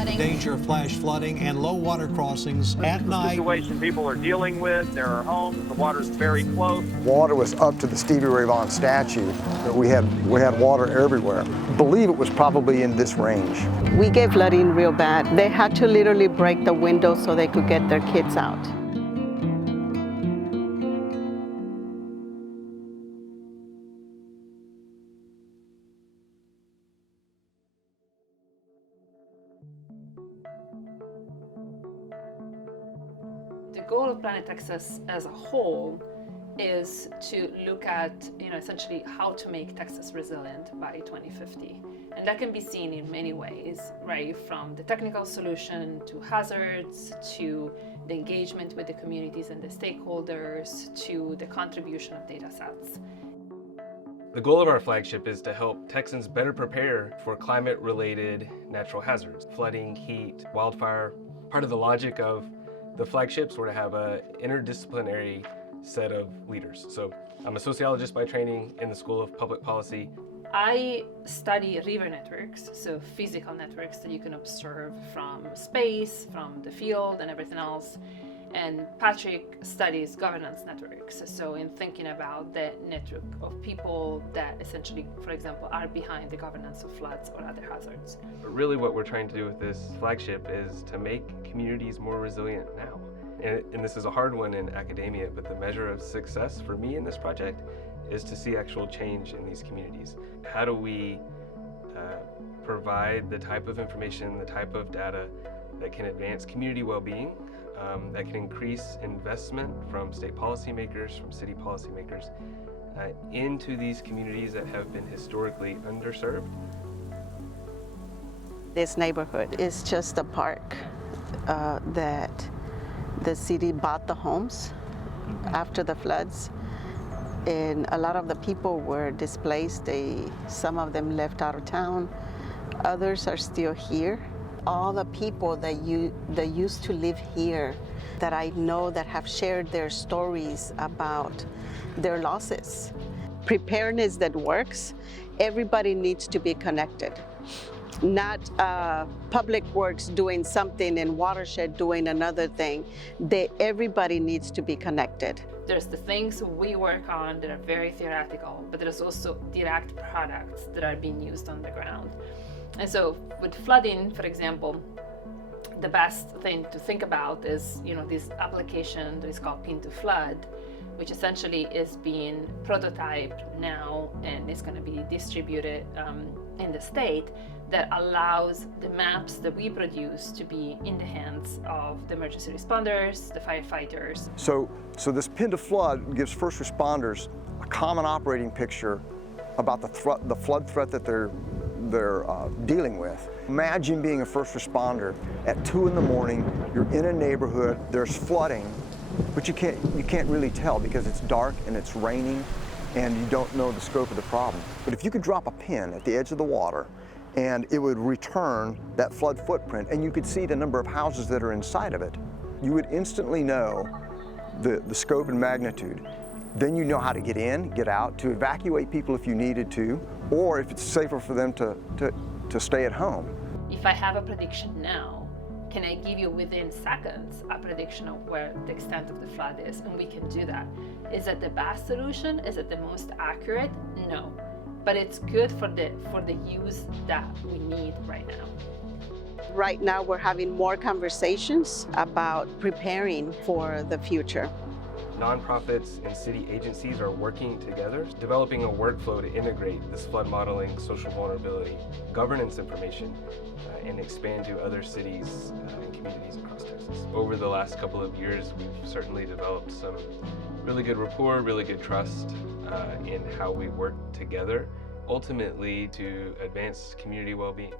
flooding. Danger of flash flooding and low water crossings at night. Situation people are dealing with, there are homes, the water's very close. Water was up to the Stevie Ray Vaughan statue. We had water everywhere. I believe it was probably in this range. We get flooding real bad. They had to literally break the window so they could get their kids out. The goal of Planet Texas as a whole is to look at, essentially how to make Texas resilient by 2050. And that can be seen in many ways, right? From the technical solution to hazards, to the engagement with the communities and the stakeholders, to the contribution of data sets. The goal of our flagship is to help Texans better prepare for climate-related natural hazards, flooding, heat, wildfire. Part of the logic of the flagships were to have an interdisciplinary set of leaders. So I'm a sociologist by training in the School of Public Policy. I study river networks, so physical networks that you can observe from space, from the field and everything else. And Patrick studies governance networks, so in thinking about the network of people that essentially, for example, are behind the governance of floods or other hazards. But really what we're trying to do with this flagship is to make communities more resilient now. And this is a hard one in academia, but the measure of success for me in this project is to see actual change in these communities. How do we provide the type of information, the type of data that can advance community well-being, that can increase investment from state policymakers, from city policymakers, into these communities that have been historically underserved? This neighborhood is just a park that the city bought the homes after the floods. And a lot of the people were displaced. Some of them left out of town. Others are still here. All the people that used to live here that I know that have shared their stories about their losses. Preparedness that works, everybody needs to be connected. Not public works doing something and watershed doing another thing. Everybody needs to be connected. There's the things we work on that are very theoretical, but there's also direct products that are being used on the ground. And so with flooding, for example, the best thing to think about is, this application that is called Pin to Flood, which essentially is being prototyped now and is going to be distributed in the state, that allows the maps that we produce to be in the hands of the emergency responders, the firefighters. So this Pin to Flood gives first responders a common operating picture about the flood threat that they're dealing with. Imagine being a first responder at 2 in the morning, you're in a neighborhood, there's flooding, but you can't really tell because it's dark and it's raining and you don't know the scope of the problem. But if you could drop a pin at the edge of the water and it would return that flood footprint and you could see the number of houses that are inside of it, you would instantly know the scope and magnitude. Then you know how to get in, get out, to evacuate people if you needed to, or if it's safer for them to stay at home. If I have a prediction now, can I give you within seconds a prediction of where the extent of the flood is? And we can do that. Is it the best solution? Is it the most accurate? No. But it's good for the use that we need right now. Right now we're having more conversations about preparing for the future. Nonprofits and city agencies are working together, developing a workflow to integrate this flood modeling, social vulnerability, governance information, and expand to other cities and communities across Texas. Over the last couple of years, we've certainly developed some really good rapport, really good trust in how we work together, ultimately to advance community well-being.